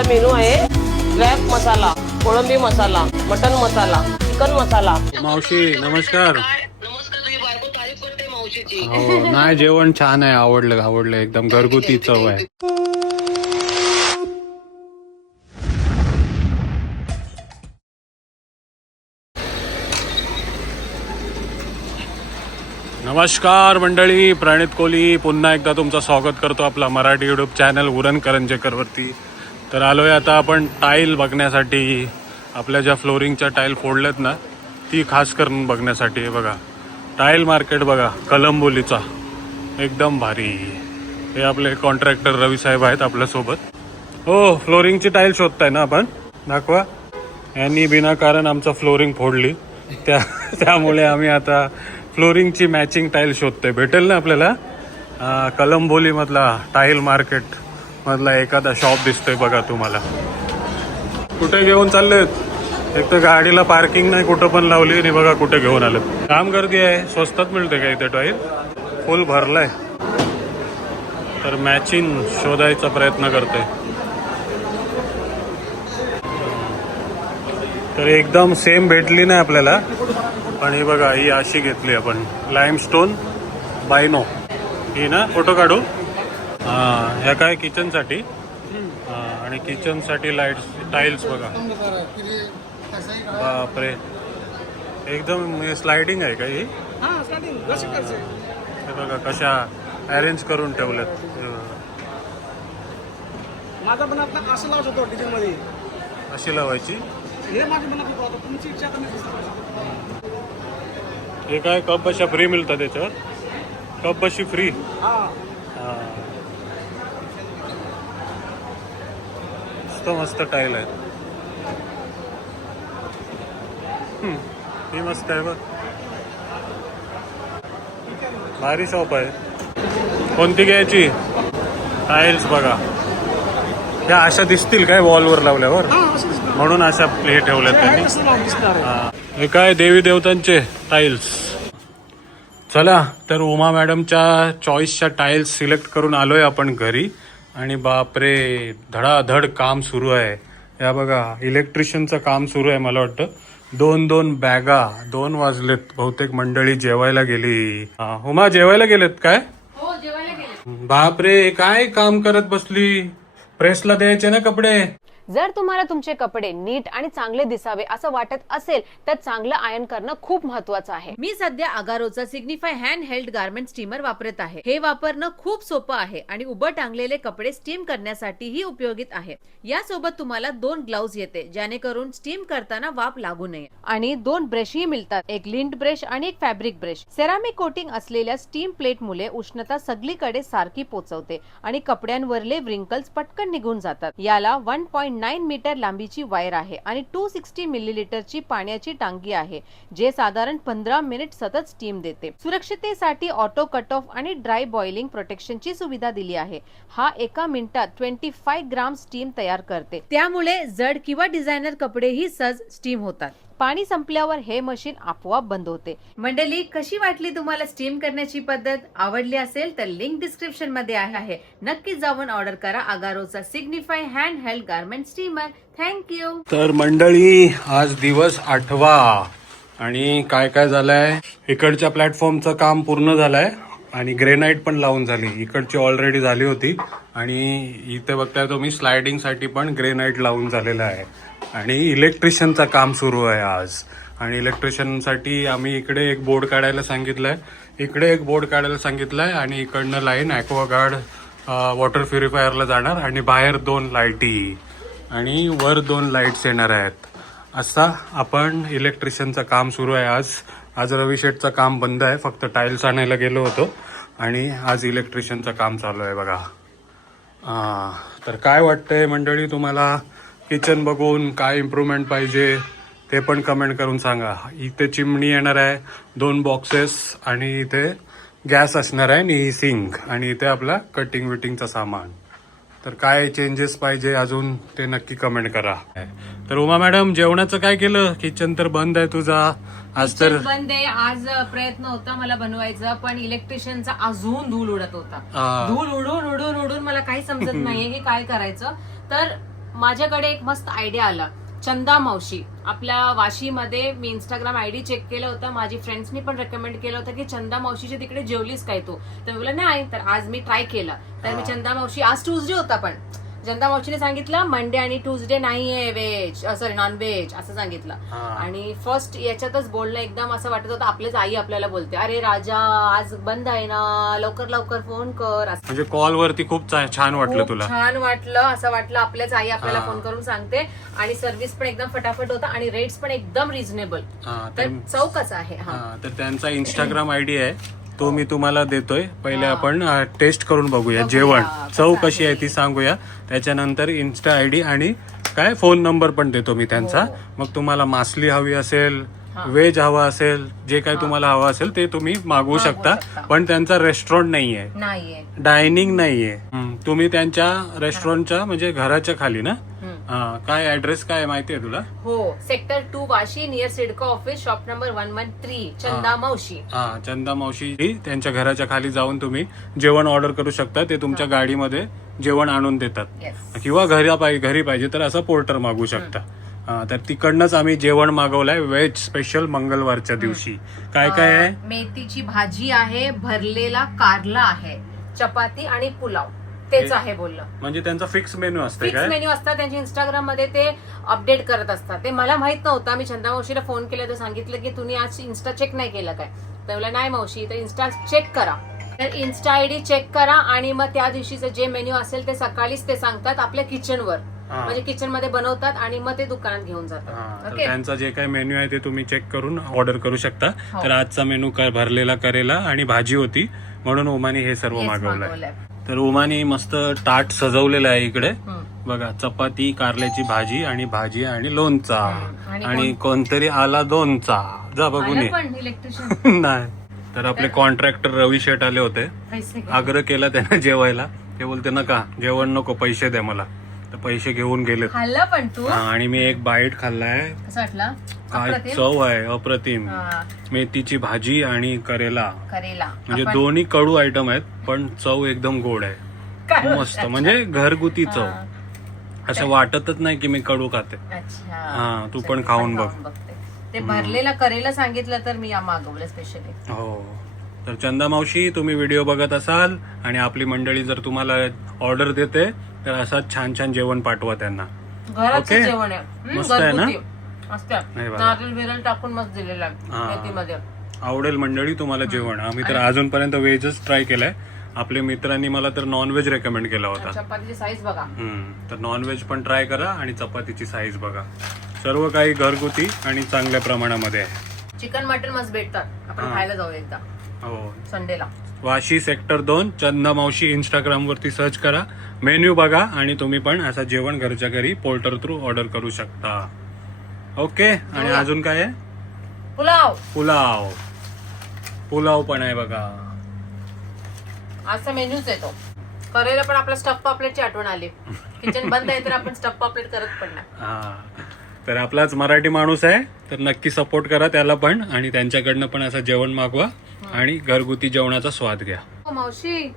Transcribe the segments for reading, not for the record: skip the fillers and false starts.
आमचा मेनू आहे क्रॅब मसाला, कोळंबी मसाला, मटन मसाला, चिकन मसाला. मावशी नमस्कार. नमस्कार. तुझी बायको तारीफ करते मावशीची. हो नाही जेवण छान आहे, आवडलं एकदम घरगुती चव आहे. नमस्कार मंडळी, प्रणित कोहली पुन्हा एकदा तुमचं स्वागत करतो आपला मराठी यूट्यूब चॅनल उरण करंजेकरवरती. तर आलो आहे आता आपण टाईल बघण्यासाठी. आपल्या ज्या फ्लोरिंगच्या टाईल फोडल्यात ना ती खास करून बघण्यासाठी. हे बघा टाईल मार्केट बघा कलंबोलीचा, एकदम भारी. हे आपले कॉन्ट्रॅक्टर रवी साहेब आहेत आपल्यासोबत. हो फ्लोरिंगची टाईल शोधताय ना आपण, दाखवा. यांनी विनाकारण आमचं फ्लोरिंग फोडली, त्यामुळे आम्ही आता फ्लोरिंगची मॅचिंग टाईल शोधतोय. भेटेल ना आपल्याला. कलंबोलीमधला टाईल मार्केट मधला एखादा शॉप दिसतोय बघा तुम्हाला. कुठे घेऊन चाललेत? एक तर गाडीला पार्किंग नाही कुठं पण लावली आणि बघा कुठे घेऊन आलेत. काम गर्दी आहे, स्वस्तात मिळते का इथे टाईल? फुल भरलाय. तर मॅचिंग शोधायचा प्रयत्न करतोय. तर एकदम सेम भेटली नाही आपल्याला, पण ही बघा ही अशी घेतली आपण, लाईमस्टोन बायनो. ही ना फोटो काढू. ह्या काय किचनसाठी. आणि किचनसाठी लाईट्स टाईल्स बघा. बापरे एकदम स्लायडिंग आहे का ही? हे बघा कशा अरेंज करून ठेवल्यात. माझा पण आता असं लावत होतो डिझाईन मध्ये. अशी लावायची. हे माझं म्हणत होतो, आता तुमची इच्छा कमी. हे काय कप बशा फ्री मिळतात त्याच्यावर? कप बशी फ्री. मस्त मस्त टाईल आहेत. ही मस्त आहे बघ, भारी शॉप आहे. कोणती घ्यायची? टाईल्स बघा ह्या अशा दिसतील काय वॉलवर लावल्यावर, म्हणून अशा प्ले ठेवल्यात त्यांनी. हे काय देवी देवतांचे टाईल्स. चला तर उमा मॅडमच्या चॉईसच्या टाईल्स सिलेक्ट करून आलोय आपण घरी. आणि बापरे धडाधड काम सुरू आहे. या बघा इलेक्ट्रिशियनचं काम सुरू आहे. मला वाटतं 2 बॅगा. 2 वाजलेत, बहुतेक मंडळी जेवायला गेली. उमा जेवायला गेलेत काय? हो जेवायला गेले. बापरे काय काम करत बसली. प्रेसला द्यायचे ना कपडे. जर तुम्हाला तुमचे कपडे नीट आणि चांगले दिसावे असं वाटत असेल तर चांगलं आयर्न करणं खूप महत्वाचं आहे. मी सध्या अगारोचा Signify hand held garment steamer वापरत आहे. हे वापरणं खूप सोपं आहे आणि उभं टांगलेले कपडे स्टीम करण्यासाठीही उपयोगित आहे. यासोबत तुम्हाला 2 ग्लाउज येते, जेणेकरून स्टीम करताना वाफ लागू नये. आणि 2 ब्रशही मिळतात, एक लिंट ब्रश आणि एक फॅब्रिक ब्रश. सेरामिक कोटिंग असलेल्या स्टीम प्लेट मुळे उष्णता सगळीकडे सारखी पोहोचवते आणि कपड्यांवरले व्रिंकल्स पटकन निघून जातात. याला 1.9 मीटर लांबीची वायर आहे आणि 260 मिलीलिटरची पाण्याची टांगी आहे, जे साधारण 15 मिनिट सतत स्टीम देते. सुरक्षिततेसाठी ऑटो कट ऑफ आणि ड्राय बॉइलिंग प्रोटेक्शनची सुविधा दिली आहे. हा एका मिनिटात 25 ग्राम स्टीम तयार करते, त्यामुळे जड किंवा डिझायनर कपडेही सहज स्टीम होतात. पाणी संपल्यावर हे मशीन आपोआप बंद होते. मंडळी कशी वाटली तुम्हाला स्टीम करण्याची पद्धत? आवडली असेल तर लिंक डिस्क्रिप्शन मध्ये आहे, नक्की जाऊन ऑर्डर करा अगारोचा Signify hand held garment steamer. Thank you. तर मंडळी आज दिवस 8वा आणि काय काय झालंय. इकडच्या प्लॅटफॉर्मचं काम पूर्ण झालंय आणि ग्रेनाइट पण लावून झाली. इकडची ऑलरेडी झाली होती आणि इथे बघताय तुम्ही स्लायडिंग साठी पण ग्रेनाइट लावून झालेलं आहे. आणि इलेक्ट्रिशियनचं काम सुरू आहे आज. आणि इलेक्ट्रिशियनसाठी आम्ही इकडे एक बोर्ड काढायला सांगितलंय, इकडे एक बोर्ड काढायला सांगितलंय आणि इकडनं लाईन ॲक्वागार्ड वॉटर प्युरिफायरला जाणार आणि बाहेर 2 लाईटी आणि वर 2 लाईट्स येणार आहेत. असा आपण इलेक्ट्रिशियनचं काम सुरू आहे आज. आज रवी शेठचं काम बंद आहे, फक्त टाईल्स आणायला गेलो होतो आणि आज इलेक्ट्रिशियनचं काम चालू आहे बघा. तर काय वाटतंय मंडळी तुम्हाला? किचन बघून काय इम्प्रूव्हमेंट पाहिजे ते पण कमेंट करून सांगा. इथे चिमणी येणार आहे, 2 बॉक्सेस आणि इथे गॅस असणार आहे आणि ही सिंक आणि इथे आपला कटिंग विटिंगचं सामान. तर काय चेंजेस पाहिजे अजून ते नक्की कमेंट करा. तर उमा मॅडम जेवणाचं काय केलं? किचन तर बंद आहे तुझा आज. तर बंद आहे. आज प्रयत्न होता मला बनवायचा, पण इलेक्ट्रिशियनचा अजून धूळ उडत होता. धूळ उडून उडून उडून मला काही समजत नाहीये की काय करायचं. तर माझ्याकडे एक मस्त आयडिया आला. चंदा मावशी आपल्या वाशीमध्ये मी इंस्टाग्राम आयडी चेक केलं होतं, माझी फ्रेंड्सनी पण रेकमेंड केलं होतं की चंदा मावशीच्या तिकडे जेवलीस काय तू, तर मी बोलले नाही. तर आज मी ट्राय केलं. तर मी चंदा मावशी, आज ट्यूजडे होता पण चंदा मावशीने सांगितलं मंडे आणि ट्यूजडे नाहीये व्हेज, सॉरी नॉन व्हेज असं सांगितलं. आणि फर्स्ट याच्यातच बोलणं एकदम असं वाटत होतं आपल्याच आई आपल्याला बोलते, अरे राजा आज बंद आहे ना, लवकर लवकर फोन कर. म्हणजे कॉल वरती खूप छान वाटलं तुला? छान वाटलं, असं वाटलं आपल्याच आई आपल्याला फोन करून सांगते. आणि सर्व्हिस पण एकदम फटाफट होता आणि रेट्स पण एकदम रिझनेबल. तर चौकच आहे. तर त्यांचा इंस्टाग्राम आयडी आहे, तो मी तुम्हाला देतोय. पहिले आपण टेस्ट करून बघूया जेवण, चव कशी आहे ती सांगूया. त्याच्यानंतर इन्स्टा आयडी आणि काय फोन नंबर पण देतो मी त्यांचा. मग तुम्हाला मासली हवी असेल, व्हेज हवा असेल, जे काही तुम्हाला हवं असेल ते तुम्ही मागवू शकता. पण त्यांचा रेस्टॉरंट नाहीये, डायनिंग नाहीये. तुम्ही त्यांच्या रेस्टॉरंटच्या म्हणजे घराच्या खाली ना. काय ऍड्रेस काय माहितीये तुला? हो, sector 2 Vashi, near CIDCO office, shop number 113, Chanda मावशी. चंदा मावशी त्यांच्या घराच्या खाली जाऊन तुम्ही जेवण ऑर्डर करू शकता. ते तुमच्या गाडीमध्ये जेवण आणून देतात. किंवा घरी पाहिजे तर असं पोर्टर मागवू शकता. तर तिकडनंच आम्ही जेवण मागवलंय व्हेज स्पेशल मंगळवारच्या दिवशी. काय काय आहे? मेथीची भाजी आहे, भरलेला कारला आहे, चपाती आणि पुलाव तेच आहे बोललं. म्हणजे त्यांचा फिक्स मेन्यू असतं, फिक्स मेन्यू असतात त्यांच्या इंस्टाग्राम मध्ये, ते अपडेट करत असतात. ते मला माहित नव्हतं. मी चंदा मावशीला फोन केला तर सांगितलं की तुम्ही आज इन्स्टा चेक नाही केलं काय, तर मला नाही मावशी, तर इन्स्टा चेक करा. तर इन्स्टा आयडी चेक करा आणि मग त्या दिवशीचं जे मेन्यू असेल ते सकाळीच ते सांगतात आपल्या किचनवर, म्हणजे किचन मध्ये बनवतात आणि मग ते दुकानात घेऊन जातात. त्यांचा जे काही मेन्यू आहे ते तुम्ही चेक करून ऑर्डर करू शकता. तर आजचा मेन्यू भरलेला करेला आणि भाजी होती, म्हणून उमानी हे सर्व मागवलंय. तर उमानी मस्त ताट सजवलेलं आहे इकडे बघा. चपाती, कारल्याची भाजी आणि लोणचा आणि कोणतरी आला दोनचा. जा बघून ये. नाही तर आपले कॉन्ट्रॅक्टर रवी शेठ आले होते. आग्रह केला त्यांना जेवायला. ते बोलते नका जेवण नको, पैसे द्या मला. तर पैसे घेऊन गेले. खाल्ला पण तू? आणि मी एक बाईट खाल्लाय. कसं वाटलं? काय चव आहे, अप्रतिम. मेथीची भाजी आणि करेला म्हणजे दोन्ही कडू आयटम आहेत पण चव एकदम गोड आहे, मस्त. म्हणजे घरगुती चव, असं वाटतच नाही की मी कडू खाते. तू पण खाऊन बघ. ते भरलेला करेला सांगितलं तर मी मागवलं स्पेशली. हो. तर चंदा मावशी, तुम्ही व्हिडिओ बघत असाल आणि आपली मंडळी जर तुम्हाला ऑर्डर देते तर असंच छान छान जेवण पाठवा त्यांना. घराचं जेवण आहे, मस्त आहे ना? नारळ बिरळ टाकून मस्त दिलेलं आहे मेथीमध्ये. आवडेल मंडळी तुम्हाला जेवण. आम्ही तर अजूनपर्यंत व्हेजच ट्राय केलंय. आपल्या मित्रांनी मला तर नॉनव्हेज रेकमेंड केला होता. चपातीची साईज बघा. तर नॉनव्हेज पण ट्राय करा आणि चपातीची साईज बघा. सर्व काही घरगुती आणि चांगल्या प्रमाणामध्ये आहे. चिकन मटन मस्त भेटतात, आपण खायला जाऊ एकदा. हो, संडेला. वाशी सेक्टर 2 चंदा मावशी. इंस्टाग्राम वरती सर्च करा, मेन्यू बघा आणि तुम्ही पण असं जेवण घरच्या घरी पोर्टर थ्रू ऑर्डर करू शकता. ओके. आणि अजून काय आहे? पुलाव पण आहे बघा. असा मेन्यूच येतो. करेला पण आपल्या स्टफ पापलेटची आठवण आली. किचन बंद आहे तर आपण स्टफ पापलेट करत पण नाही. तर आपलाच मराठी माणूस आहे तर नक्की सपोर्ट करा त्याला पण आणि त्यांच्याकडनं पण असं जेवण मागवा आणि घरगुती जेवणाचा स्वाद घ्या. मावशी,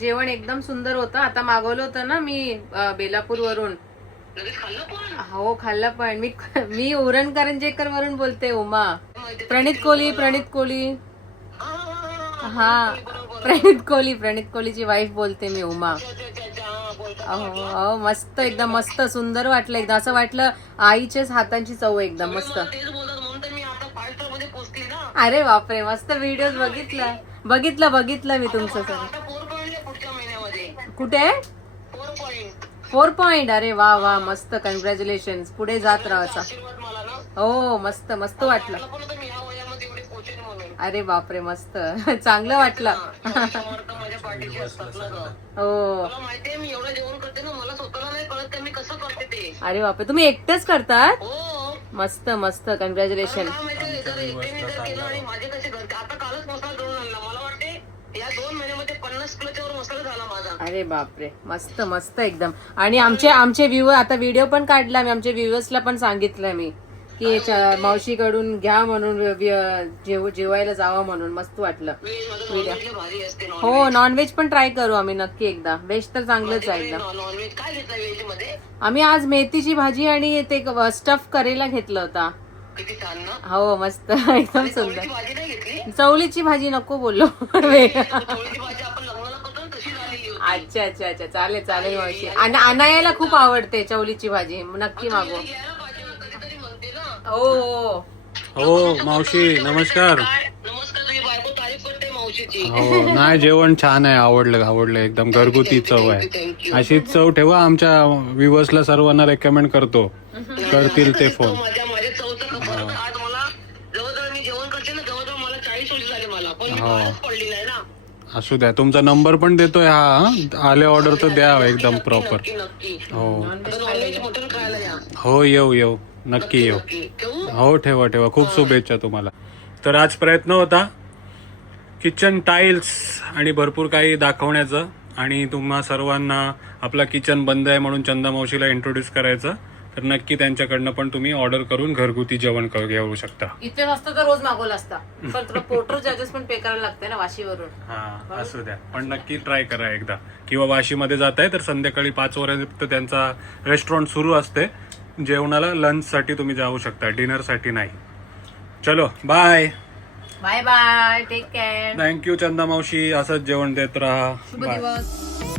जेवण एकदम सुंदर होतं. आता मागवलं होतं ना मी बेलापूर वरून. हो, खाल्लं पण. मी उरणकरंजेकर वरून बोलते. उमा, प्रणित कोहली. प्रणित कोहलीची वाईफ बोलते मी, उमा. हो, मस्त, एकदम मस्त सुंदर वाटलं. एकदा असं वाटलं आईच्याच हातांची चव एकदम मस्त. अरे बापरे, मस्त. व्हिडिओ बघितलं मी तुमचं सर. कुठे? 4 पॉइंट. अरे वा, मस्त. कॉंग्रॅच्युलेशन. पुढे जात राहा असा. हो, मस्त वाटलं. अरे बापरे, मस्त. चांगलं वाटलं. हो. अरे बापरे, तुम्ही एकटेच करतात? मस्त. कॉंग्रॅच्युलेशन. अरे बापरे, मस्त एकदम. आणि आमचे व्ह्यूअर, आता व्हिडिओ पण काढला मी, आमच्या व्ह्युअर्सला पण सांगितलं मी की मावशीकडून घ्या म्हणून जेवायला जावं म्हणून मस्त वाटलं. हो नॉनव्हेज पण ट्राय करू आम्ही नक्की एकदा. व्हेज तर चांगलंच आहे एकदा. नॉनव्हेज काय घेतलं व्हेज मध्ये? आम्ही आज मेथीची भाजी आणि ते स्टफ करेला घेतलं होता. किती छान ना. हो मस्त एकदम सुंदर. चवळीची भाजी नाही घेतली? चवळीची भाजी नको बोललो. चवळीची भाजी आपण लग्नाला करतो ना तशी झालेली होती. अच्छा अच्छा अच्छा चालेल चालेल मावशी. अनायाला खूप आवडते चवळीची भाजी नक्की मागू. यायला पाहिजे ना, कधीतरी म्हणते ना. हो हो मावशी नमस्कार. नमस्कार, तुझी बायको तारीफ करते मावशीची. हो नाही जेवण छान आहे. आवडलं एकदम घरगुती चव आहे. अशीच चव ठेवा. आमच्या व्ह्युअर्सला सर्वांना रेकमेंड करतो. करतील ते फोन. माझ्या चवचं खबर आज मला जवळजवळ मी जेवण करते ना जवळजवळ मला 40 वर्ष झाले मला पण मी बाहेरच पडली नाही ना. असू द्या तुमचा नंबर पण देतोय हा. आले ऑर्डर तर द्या एकदम प्रॉपर. नक्की हो नॉनव्हेज मटण खायला द्या. हो येऊ नक्की येऊ. ठेवू? हो ठेवा खूप शुभेच्छा तुम्हाला. तर आज प्रयत्न होता किचन टाईल्स आणि भरपूर काही दाखवण्याचं आणि तुम्हा सर्वांना आपला किचन बंद आहे म्हणून चंदा मावशीला इंट्रोड्यूस करायचं. तर नक्की त्यांच्याकडनं पण तुम्ही ऑर्डर करून घरगुती जेवण घेऊ शकता. इथे असतं तर रोज मागवलं असता पण तुला पोर्टर चार्जेस पण पे करायला लागते ना वाशीवरून. हा असू द्या पण नक्की ट्राय करा एकदा. किंवा वाशीमध्ये जात आहे तर संध्याकाळी 5 वाजेपर्यंत त्यांचा रेस्टॉरंट सुरू असते. जेवणाला लंचसाठी तुम्ही जाऊ शकता डिनरसाठी नाही. चलो bye bye bye take care. Thank you Chanda मावशी. असंच जेवण देत राहा. शुभ बाय. दिवस.